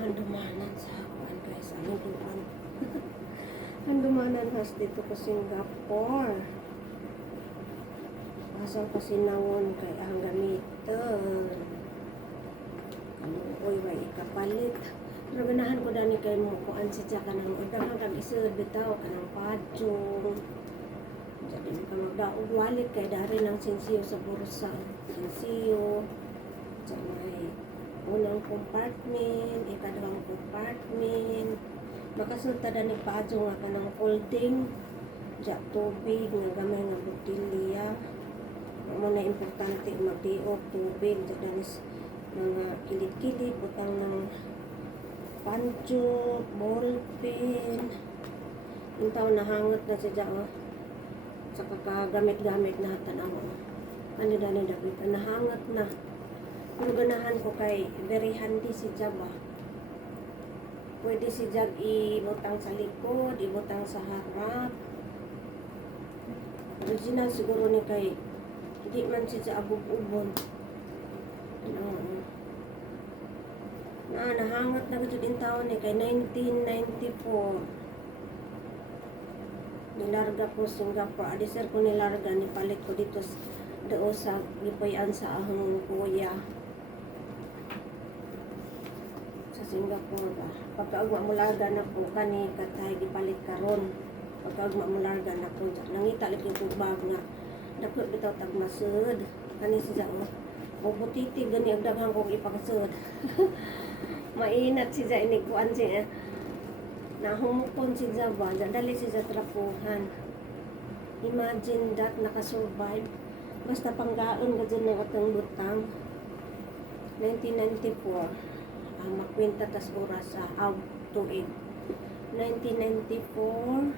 Handumanan sa hakuan guys, handuman. Handumanan has dito ko Singapore. Asal pa sinangon kay ang gamiton. Uy, way ikapalit. Pero ganahan ko dani kay mo kuan siya kanang udang kag isud bitaw kanang padyong. Jadi ka magdaog wallet kay dari ng sensiyo sa bursa. Sensiyo. Sa may unang compartment, ikadawang compartment. Makasulta dani padyong nga kanang folding. Ja tubig nga gamay nga botilya. Mo na importante magdiog tubig ja danis mga kilit-kilit butang ng pancho, ballpen. Yung taon nahangot na siya oh. Sa kakagamit-gamit na tanaw. Ano dani David? Nahangot na. Pero ganahan ko kay very handy si Jaba. Pwede si Jag ibutang sa likod, ibutang sa harap. Original siguro ni kay hindi man siya abog-ubon. Nahangot na gud yung taon ni kay 1994. Nilarga ko Singapore. Adisir ko nilarga, nipalit ko dito doo sa gipayan sa ahong kuya. Sa Singapore ba. Pagkaagwa mulaga na ko kani katay gipalit karon. Pagkaagwa mulaga na ko nangita lit yung tubag nga dako bitaw tagmasud. Kani siya o butiti gani ang daghang kong ipakasud. Mainat siya ini kuan siya. Nahumukon si Jaba, dali siya trapuhan. Imagine that, nakasurvive. Basta panggaon ka dyan ng atong butang. 1994, makwenta tas oras sa tuig. 1994,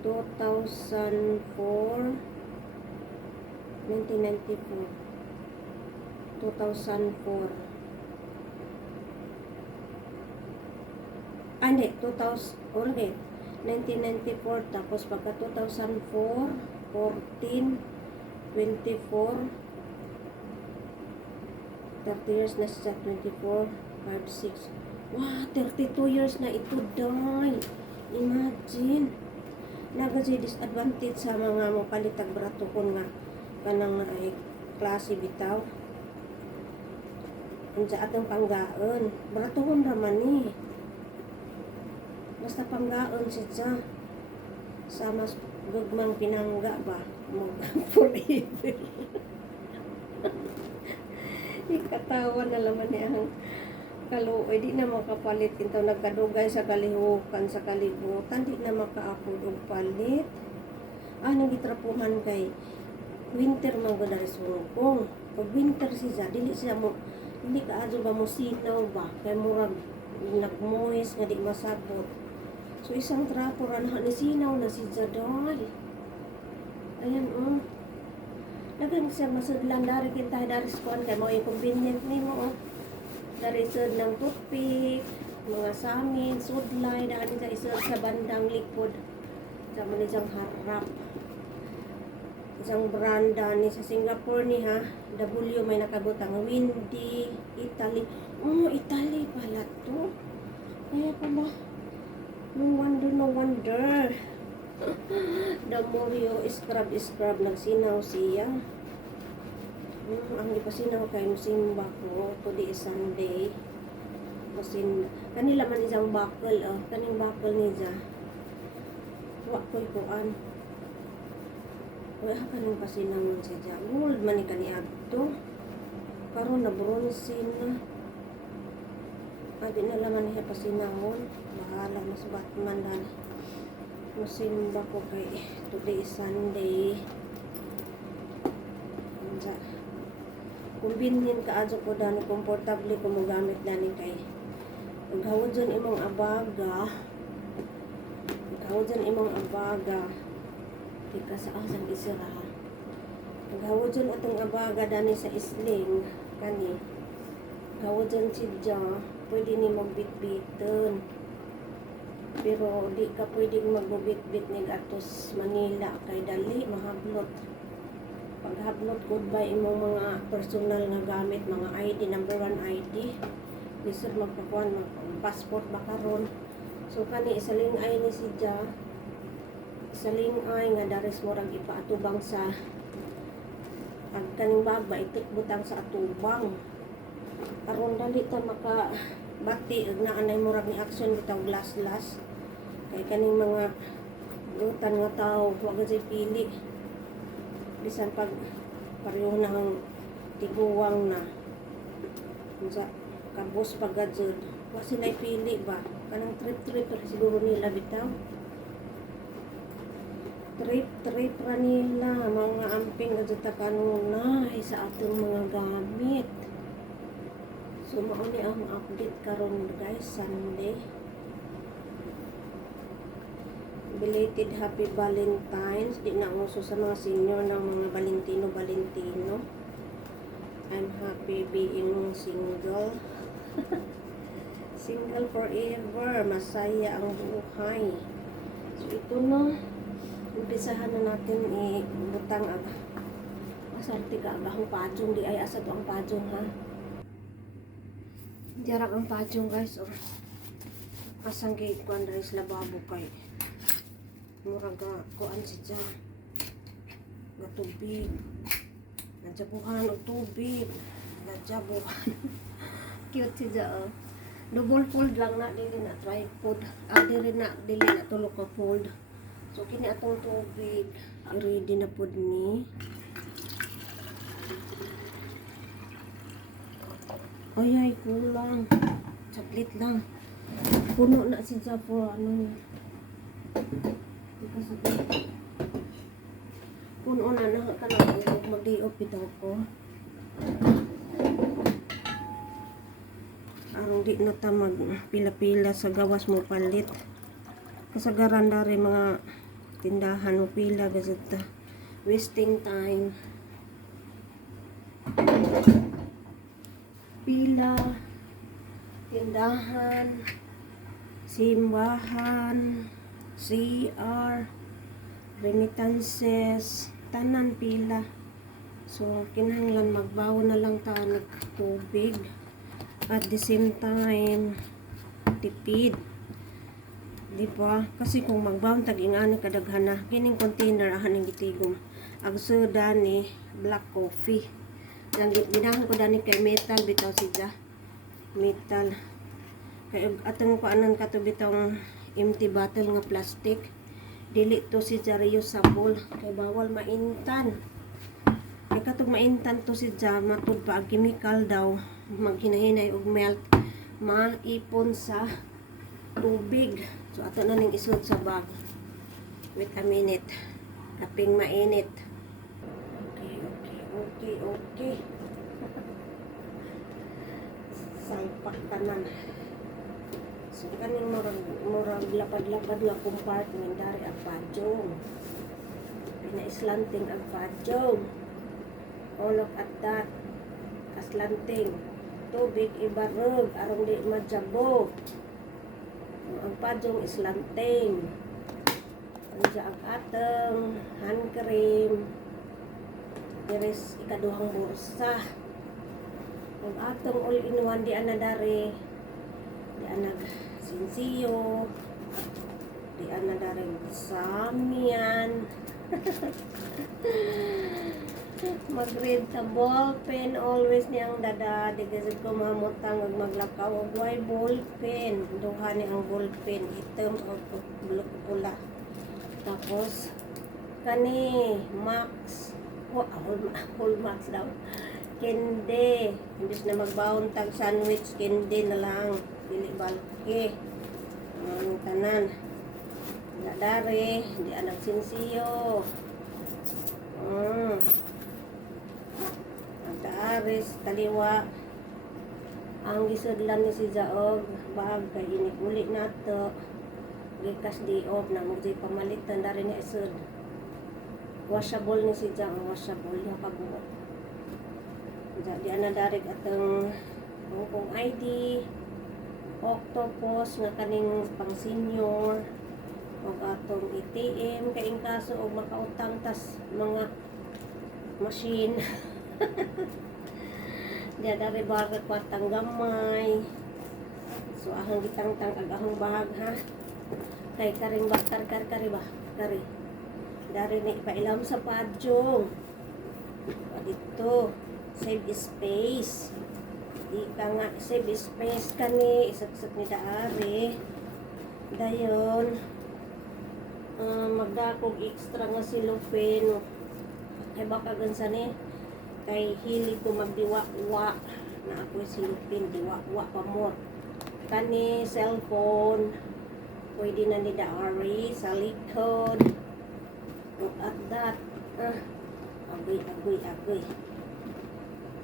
2004, 1994, 2004, hindi, 2000, okay, 1994, tapos pagka 2004, 14, 24, 30 years na siya, 24, 5, 6, wow, 32 years na ito, day. Imagine, nagasi disadvantage sa mga mapalitag brato ko nga, kanang ay klase bitaw. Ang sa atong panggaon, brato ko naman eh. Basta panggaon siya sa mas gugmang pinangga ba mo forever. Ikatawa na laman niya ang kaluoy, di na makapalit kintaw nagkadugay sa kalihukan sa kalibutan, di na makaapod og palit. Nagitrapuhan kay winter man gud dari sungkong. Pag winter siya dili siya mo hindi ka adto ba mo sinaw ba kay murag nagmoist nga di masabot. So isang trapo ra na sinaw na si Jadoy. Ayan Nagan siya masudlan dari kita dari skuan kay mo convenient nimo Dari sud ng toothpick, mga samin, sudlay daan sa isod sa bandang likod. Sa man isang harap. Isang branda ni sa Singapore ni ha. W may nakabutang Windy, Italy. Italy pala to. Kaya pala. No wonder. The Morio scrub nagsinaw siya. Ang ipasinaw kay musimba ko today is Sunday. Kanila man isang buckle kaning buckle niya. Wa ko'y kuan. Wala kanang pasinangon siya. Gold man ni kani adto. Karon na bronze na. Adi na laman niya pasinangon. Bahala mas Batman dan. Musimba ko kay today is Sunday. Convenient ka adto ko dani, komportable ko mo gamit dani kay paghawod dyan imong abaga ika sa asang isira paghawod dyan atong abaga dani sa isling kani paghawod dyan sidya pwede ni magbitbiton pero di ka pwede magbitbit ni atos Manila kay dali mahablot. Paghablot goodbye imong mga personal nga gamit, mga ID, number 1 ID. Bisir magpakuan passport ba karon. So kani isalingay ni si Ja. Isalingay nga dares mo rag ipaatubang sa ang kaning bag ba itik butang sa atubang. Karon dali ta maka bati ug naa nay murag ni action bitaw glass kay kaning mga lutan nga tao wa gyud pili bisan pag pareho na ang tiguwang na unsa kabos pagadzod wa sila pili ba kanang trip siguro nila bitaw trip ra nila mga amping gadzod ta kanunay sa atong mga gamit. So mao ni ang update karon guys, Sunday. Belated Happy Valentine's. Di na uso sa mga senior ng mga Valentino. I'm happy being single. Single forever. Masaya ang buhay. So ito na. Umpisahan na natin ibutang asarte ka agahong pajong. Di ay asad ang pajong ha. Diarak ang pajong guys. Or asang gate ko andres lababo kay muraga kuan si Ja nga tubig nadyabuhan og tubig nadyabuhan cute si Ja double fold lang na dili na tripod dili na tulo ka fold. So kini atong tubig ready na pud ni ay kulang saglit lang puno na si Ja po ano puno na kanang mag-day-off bitaw ko. Arong di na ta magpila-pila sa gawas mo palit. Kasagaran dari mga tindahan mo pila gazet ta. Wasting time. Pila, tindahan, simbahan, CR, remittances, tanan pila. So kinahanglan magbawo na lang ta ng tubig at the same time tipid, di ba? Kasi kung magbawo tag ingani kadaghana kining container ahan ng gitigom ag soda ni black coffee nang ginahan ko dani kay metal bitaw siya metal kay atong paanan ka to bitong empty bottle nga plastic dili to si reusable kay bawal maintan kay katong maintan to si matud pa ang chemical daw maghinahinay og melt maipon sa tubig. So ato na ning isud sa bag. Wait a minute kaping mainit. Okay salpak tanan. So kaning murag lapad-lapad nga compartment dari ang pajong. Pina-slanting ang pajong. All of at that. Kaslanting. Tubig ibarog aron di majabo. Ang pajong slanting. Anja ang atong hand cream. Diris ikaduhang bursa. Ang atong all-in-one di ana dari di anag sinsiyo di ana dari samian mag-read sa ball pen always niyang dada di gazet ko mamutang ug maglakaw og way ball pen duha ni ang ball pen item og pula tapos kani max whole max daw kende imbis na magbaon tag sandwich kende na lang dili balki ang tanan dadare di anak sinsiyo ang taaris taliwa ang gisudlan ni si Jaog bag kay inik-uli nato gikas di off na mo di pamalitan dari ni isud washable ni si Jaog washable yung kabuok di ana darig atong Hong ID octopus nga kaning pang senior o atong ATM kay in kaso og makautang tas mga machine di ada dari bagat kwartang gamay So ahang gitangtang ag ahang bahag ha. Kay karing ba kari ba? Kari. Dari ni ipailam sa padyong. Dito, save space. Di ka nga save space kani isaksat ni daari. Dayon magdakog extra nga silupin. Kay baka gansa ni kay hilig ko magdiwa-wa na ako'y silupin diwa-wa pa mo. Kani cellphone pwede na ni daari sa likod. Look at that. Agoy.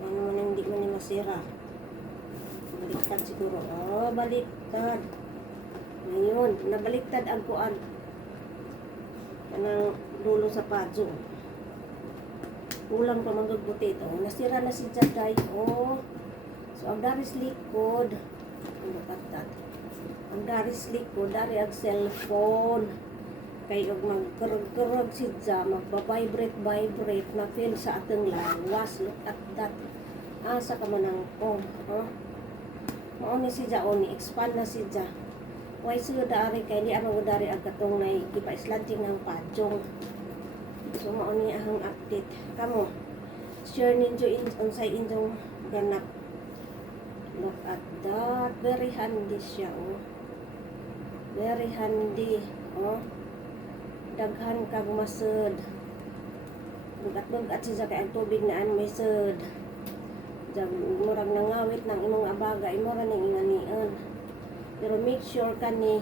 Ano man hindi man ni masira. Baliktad siguro. Baliktad. Ngayon, nabaliktad ang kuan. Kanang dulo sa padyo. Ulang pa magagbuti ito. Nasira na si Jaday. So, ang daris likod. Look at that. Ang daris likod, dari ang cellphone. Kay og magkarag-karag sidya, magba-vibrate na feel sa atong lawas. Look at that. Asa ka man ang mauni sidya ni expand na sidya. Why so dari kay di amang dari ang katong nay ipa-slanting ng padyong. So mauni ahang update. Kamo share ninyo unsay inyong ganap. Look at that. Very handy siya Very handy. Daghan kag masud. Bugat-bugat siya kay ang tubig na may sud. Jag murag nangawit ng imong abaga, imo ra ning inganian. Pero make sure kani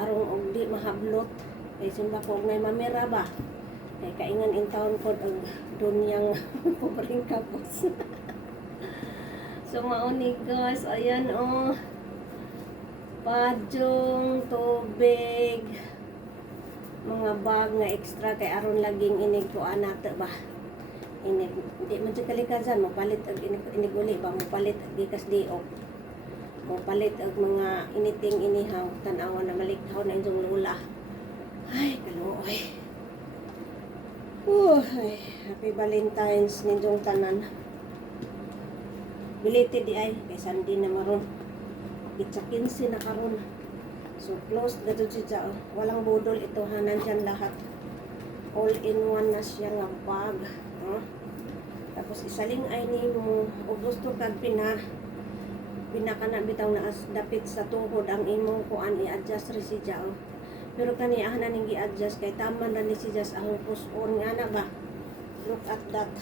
arong og di mahablot. Kay simba ko nay mamera ba. Kay kaingan in town pod ang dunyang pobring kapos. So mauni guys, ayan padyong tubig. Mga bag nga extra kay aron laging inig ko anata ba inig di man jud kalikasan mapalit og iniguli ba mapalit og gikas diok mapalit og mga initing inihaw tan-awan na malikhaw na inyong lula. Ay kaluoy. Happy Valentine's ninyong tanan. Belated di ay kay Sunday na maron kitsa 15 na karon. So, closed gato siya. Walang budol ito. Nandyan lahat. All in one na siya nga bag. Tapos, isaling ay ni mo. O gusto kag pinakana bitaw na dapit sa tuhod ang imong kuan i-adjust rin siya. Pero kaniyahan na ning i-adjust kay tama na ni siya sa ahong push-on. Nga na ba? Look at that.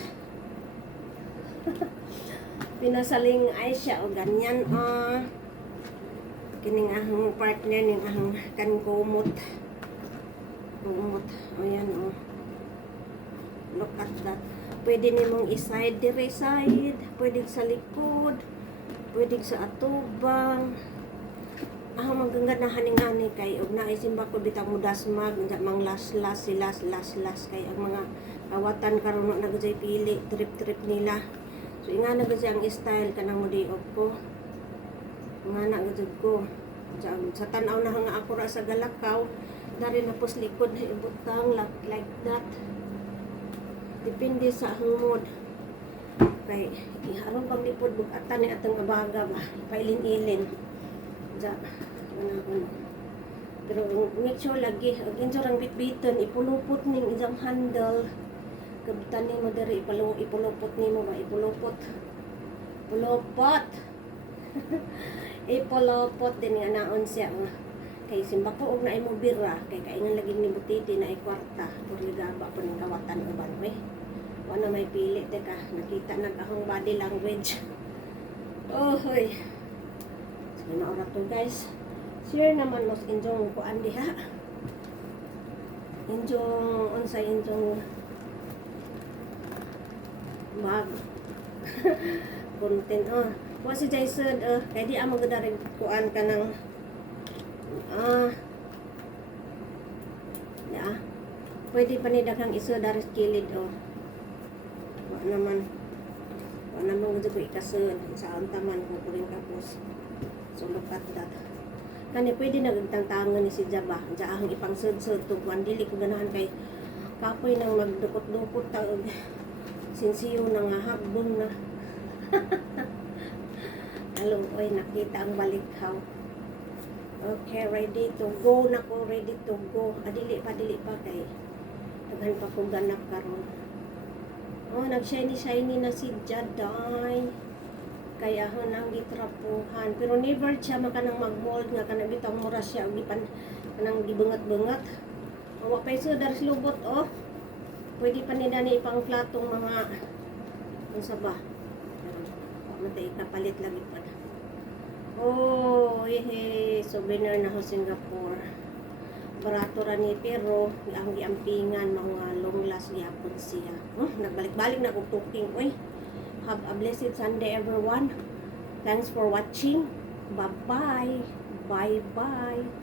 Pinasaling ay siya. O ganyan. Kining ahong partner ning ahong kan kumot. Ayan Look at that. Pwede nimong i-side dire side, pwede sa likod, pwede sa atubang. Ahong magangad na haning-ani kay og naisimba ko bitang mudasmag mang las kay ang mga kawatan karon na nagajay pili trip nila. So inga nagajay ang style kanang modiog ko. Nga na gud ko sa tanaw na nga ako ra sa Galakaw dari na pos likod na ibutang like that depende sa humod kay iharon pang lipod bugatan ni atong abaga ba pailin-ilin ja pero make sure lagi og insurang bitbiton ipulupot ning isang handle kabitan ni mo diri ipulupot nimo ba ipulupot ipolopot din nga naon siya kay simba ko og na imo bira kay kaingan lagi ni butiti na ikwarta puri gaba po ning kawatan uban wala may pili teka nakita nag-ahong body language hoy sige na ora to guys share naman los injong kuan diha injong unsay injong bag content wa si Jason kay di amo gud rin kuan kanang pwede pa ni daghang iso dari kilid wa naman gud ko ikasud sa antaman ko puring kapos so look at that kani pwede nagtangtangan ni si Jaba ahang ipangsud-sud tuwan dili ko ganahan kay kapoy nang magdukot-dukot ta og sinsiyo nang hagbong na. Hello, oy. Ay, nakita ang balikhaw. Okay, ready to go na ko, ready to go. Dili pa kay daghan pa ko ganap karon. Oh, nag-shiny na si Jaday. Kaya ho nang gitrapuhan. Pero never siya makanang mag-mold nga kanang bitang mura siya og gipan kanang gibungat-bungat. Wa pa iso dar lubot oh. Pwede pa ni dani ipang platong mga unsa ba? Wa man tay kapalit lagi pa. Oh, souvenir na ho Singapore. Barato ra ni pero ang giampingan mga long last gyapon siya. Nagbalik-balik na og talking oy. Have a blessed Sunday everyone. Thanks for watching. Bye-bye. Bye-bye.